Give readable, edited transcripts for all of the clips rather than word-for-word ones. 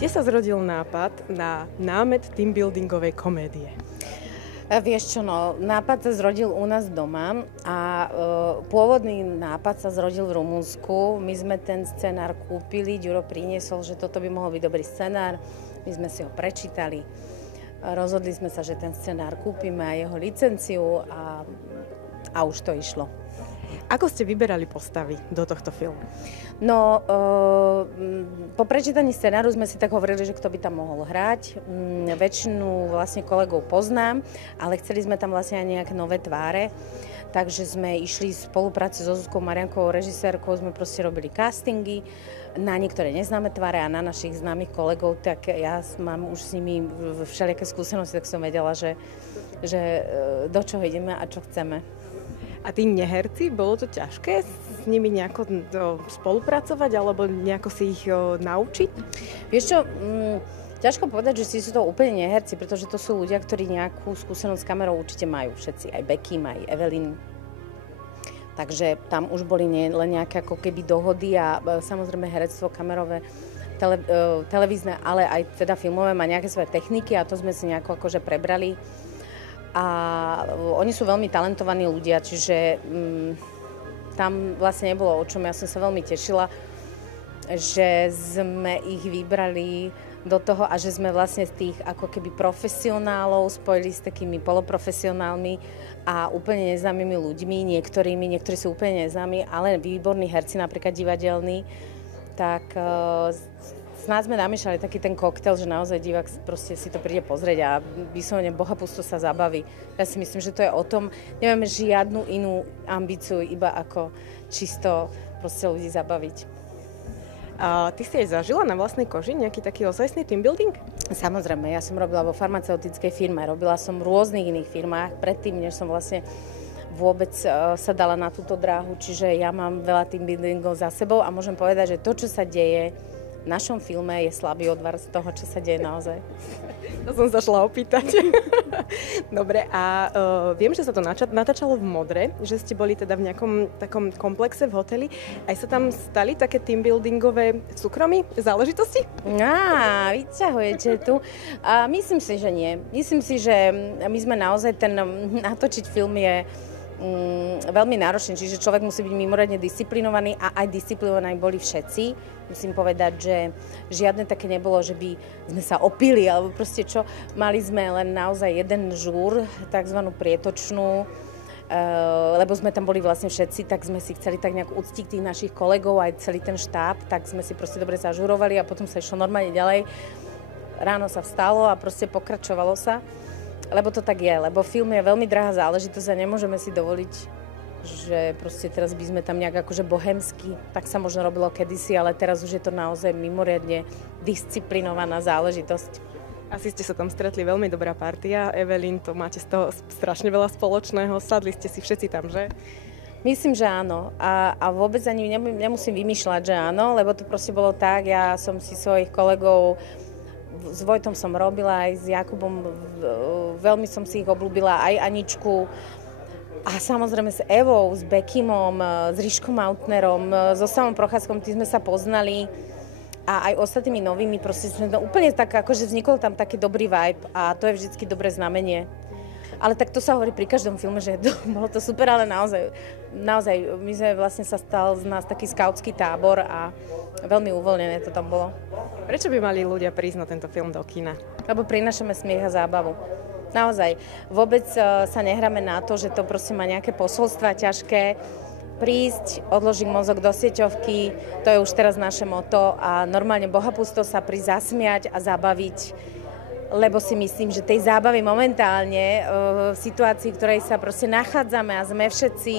Kde sa zrodil nápad na námet teambuildingovej komédie? Vieš čo, no, nápad sa zrodil u nás doma a pôvodný nápad sa zrodil v Rumunsku. My sme ten scenár kúpili, Ďuro priniesol, že toto by mohol byť dobrý scenár. My sme si ho prečítali. Rozhodli sme sa, že ten scenár kúpime a jeho licenciu a už to išlo. Ako ste vyberali postavy do tohto filmu? No, po prečítaní scenáru sme si tak hovorili, že kto by tam mohol hrať. Väčšinu vlastne kolegov poznám, ale chceli sme tam vlastne aj nejaké nové tváre. Takže sme išli v spolupráci so Zuzkou Mariankovou, režisérkou, sme proste robili castingy na niektoré neznáme tváre a na našich známych kolegov. Tak ja mám už s nimi všelijaké skúsenosti, tak som vedela, že do čoho ideme a čo chceme. A tí neherci, bolo to ťažké s nimi nejako spolupracovať alebo nejako si ich naučiť? Vieš čo, ťažko povedať, že sú to úplne neherci, pretože to sú ľudia, ktorí nejakú skúsenosť s kamerou určite majú všetci, aj Bekim, aj Evelyn. Takže tam už boli len nejaké ako keby dohody a samozrejme herectvo kamerové, televízne, ale aj teda filmové má nejaké svoje techniky a to sme si nejako akože prebrali. A oni sú veľmi talentovaní ľudia, čiže tam vlastne nebolo o čom. Ja som sa veľmi tešila, že sme ich vybrali do toho a že sme vlastne z tých ako keby profesionálov spojili s takými poloprofesionálmi a úplne neznámymi ľuďmi, niektorí sú úplne neznámi, ale výborní herci, napríklad divadelní, tak snáď sme namiešali taký ten koktail, že naozaj divák proste si to príde pozrieť a vyslovene bohapusto sa zabaví. Ja si myslím, že to je o tom, nemáme žiadnu inú ambíciu, iba ako čisto proste ľudí zabaviť. A ty si aj zažila na vlastnej koži nejaký taký ozajstný team building? Samozrejme, ja som robila vo farmaceutickej firme, robila som v rôznych iných firmách, predtým, než som vlastne vôbec sa dala na túto dráhu, čiže ja mám veľa team buildingov za sebou a môžem povedať, že to, čo sa deje v našom filme, je slabý odvar z toho, čo sa deje naozaj. To som sa šla opýtať. Dobre, a viem, že sa to natáčalo v Modre, že ste boli teda v nejakom takom komplexe v hoteli. Aj sa tam stali také teambuildingové súkromí záležitosti? Vyťahujete tu. Myslím si, že nie. Myslím si, že my sme naozaj natočiť film je veľmi náročný, čiže človek musí byť mimoriadne disciplinovaný a aj disciplinovaní boli všetci. Musím povedať, že žiadne také nebolo, že by sme sa opili alebo proste čo. Mali sme len naozaj jeden žúr, takzvanú prietočnú, lebo sme tam boli vlastne všetci, tak sme si chceli tak nejak uctiť tých našich kolegov, aj celý ten štáb, tak sme si proste dobre zažurovali a potom sa išlo normálne ďalej. Ráno sa vstalo a proste pokračovalo sa. Lebo to tak je, lebo film je veľmi drahá záležitosť a nemôžeme si dovoliť, že proste teraz by sme tam nejak akože bohemsky, tak sa možno robilo kedysi, ale teraz už je to naozaj mimoriadne disciplinovaná záležitosť. Asi ste sa tam stretli, veľmi dobrá partia. Evelyn, to máte z toho strašne veľa spoločného, sadli ste si všetci tam, že? Myslím, že áno. A vôbec ani nemusím vymýšľať, že áno, lebo to proste bolo tak, ja som si svojich kolegov s Vojtom som robila, aj s Jakubom, veľmi som si ich obľúbila, aj Aničku. A samozrejme s Evou, s Bekimom, s Ríškom Mautnerom, so Samom Procházkom, tí sme sa poznali. A aj ostatnými novými, proste sme úplne tak, akože vznikol tam taký dobrý vibe a to je vždycky dobré znamenie. Ale tak to sa hovorí pri každom filme, že bolo to super, ale naozaj my sme vlastne sa stal z nás taký skautský tábor a veľmi uvoľnené to tam bolo. Prečo by mali ľudia prísť na tento film do kina? Lebo prinášame smiech a zábavu. Naozaj, vôbec sa nehráme na to, že to proste má nejaké posolstva ťažké. Prísť, odložiť mozog do sieťovky, to je už teraz naše motto a normálne bohapusto sa prísť zasmiať a zabaviť, lebo si myslím, že tej zábavy momentálne v situácii, v ktorej sa proste nachádzame a sme všetci,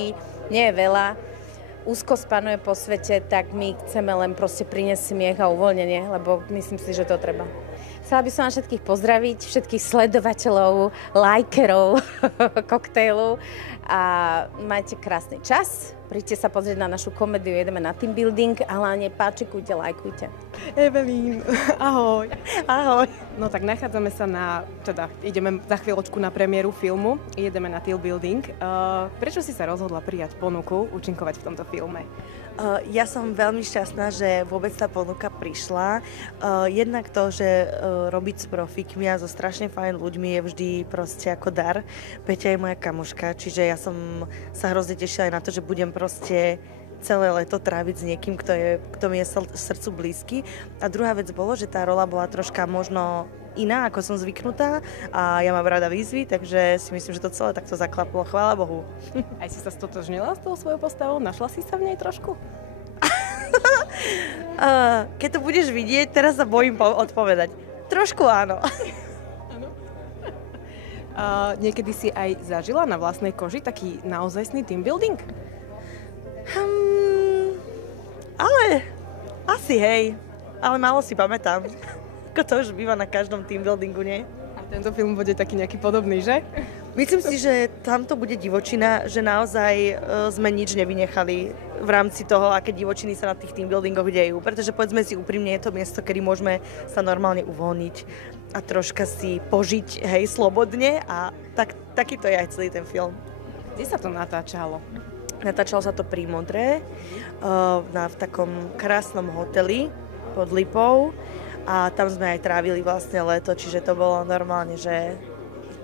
nie je veľa, úzko spanuje po svete, tak my chceme len proste priniesť smiech a uvoľnenie, lebo myslím si, že to treba. Chcela by som vás všetkých pozdraviť, všetkých sledovateľov, lajkerov koktejlu a majte krásny čas Príďte sa pozrieť na našu komédiu, jedeme na team building, a hlavne páčikujte, lajkujte. Evelyn, ahoj. Ahoj. No tak nachádzame sa ideme za chvíľočku na premiéru filmu, jedeme na team building. Prečo si sa rozhodla prijať ponuku účinkovať v tomto filme? Ja som veľmi šťastná, že vôbec tá ponuka prišla. Jednak to, že robiť s profikmi a so strašne fajn ľuďmi je vždy proste ako dar. Peťa je moja kamoška, čiže ja som sa hrozne tešila aj na to, že budem proste celé leto tráviť s niekým, kto mi je srdcu blízky. A druhá vec bolo, že tá rola bola troška možno iná, ako som zvyknutá, a ja mám rada výzvy, takže si myslím, že to celé takto zaklaplo, chvála Bohu. Aj si sa stotožnila s tou svojou postavou? Našla si sa v nej trošku? Keď to budeš vidieť, teraz sa bojím odpovedať. Trošku áno. Niekedy si aj zažila na vlastnej koži taký naozajstný team building? Ale asi hej, ale málo si pamätám. Ako to už býva na každom team buildingu, nie? A tento film bude taký nejaký podobný, že? Myslím si, že tam to bude divočina, že naozaj sme nič nevynechali v rámci toho, aké divočiny sa na tých team buildingoch dejú. Pretože povedzme si úprimne, je to miesto, kedy môžeme sa normálne uvoľniť a troška si požiť, hej, slobodne, a takýto je aj celý ten film. Kde sa to natáčalo? Natáčalo sa to pri Modre, v takom krásnom hoteli pod Lipou, a tam sme aj trávili vlastne leto, čiže to bolo normálne, že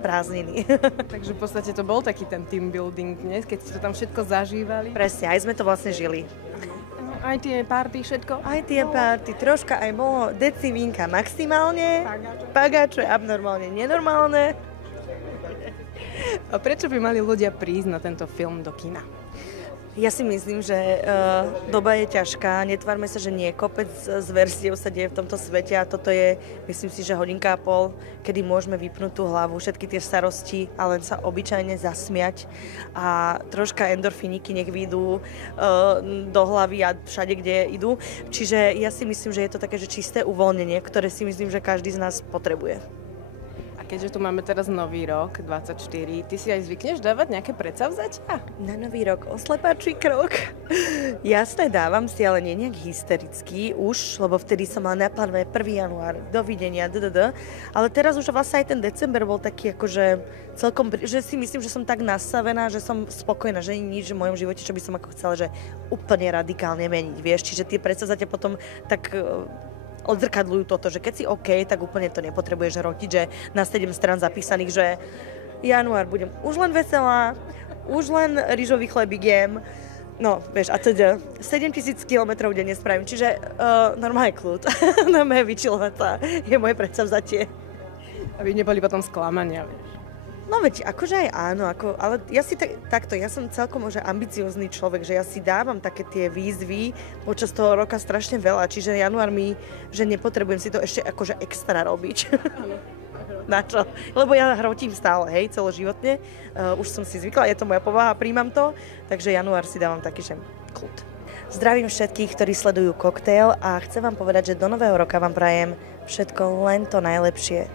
prázdniny. Takže v podstate to bol taký ten team building, nie? Keď ste to tam všetko zažívali. Presne, aj sme to vlastne žili. Aj tie party, všetko? Aj tie party, troška aj bolo deci vínka maximálne, pagáčo je abnormálne nenormálne. A prečo by mali ľudia prísť na tento film do kina? Ja si myslím, že doba je ťažká, netvárme sa, že nie. Kopec z verstiev sa deje v tomto svete a toto je, myslím si, že hodinka a pol, kedy môžeme vypnúť tú hlavu, všetky tie starosti a len sa obyčajne zasmiať a troška endorfiniky nech vyjdú do hlavy a všade, kde idú. Čiže ja si myslím, že je to také, že čisté uvoľnenie, ktoré si myslím, že každý z nás potrebuje. Keďže tu máme teraz nový rok, 24, ty si aj zvykneš dávať nejaké predsavzatia? Na nový rok oslepáčí krok. Jasné, dávam si, ale nie nejak hysterický už, lebo vtedy som mala naplánované 1. január, dovidenia, ale teraz už vlastne aj ten december bol taký akože celkom, že si myslím, že som tak nastavená, že som spokojná, že nie nič v mojom živote, čo by som ako chcela, že úplne radikálne meniť, vieš, čiže tie predsavzatia potom tak odzrkadľujú toto, že keď si OK, tak úplne to nepotrebuješ rotiť, že na 7 strán zapísaných, že január budem už len veselá, už len rýžový chlebík jem, no, vieš, a teda 7000 kilometrov denne spravím, čiže normálne kľud, normálne vyčilovať je moje predsavzatie. Aby neboli potom sklamania, vieš. No veď, akože aj áno, ale ja si takto, ja som celkom možno ambiciózny človek, že ja si dávam také tie výzvy počas toho roka strašne veľa, čiže január že nepotrebujem si to ešte akože extra robiť. Na čo? Lebo ja hrotím stále, hej, celoživotne. Už som si zvykla, je to moja povaha, príjmam to, takže január si dávam taký, že kľud. Zdravím všetkých, ktorí sledujú Koktail, a chcem vám povedať, že do nového roka vám prajem všetko len to najlepšie.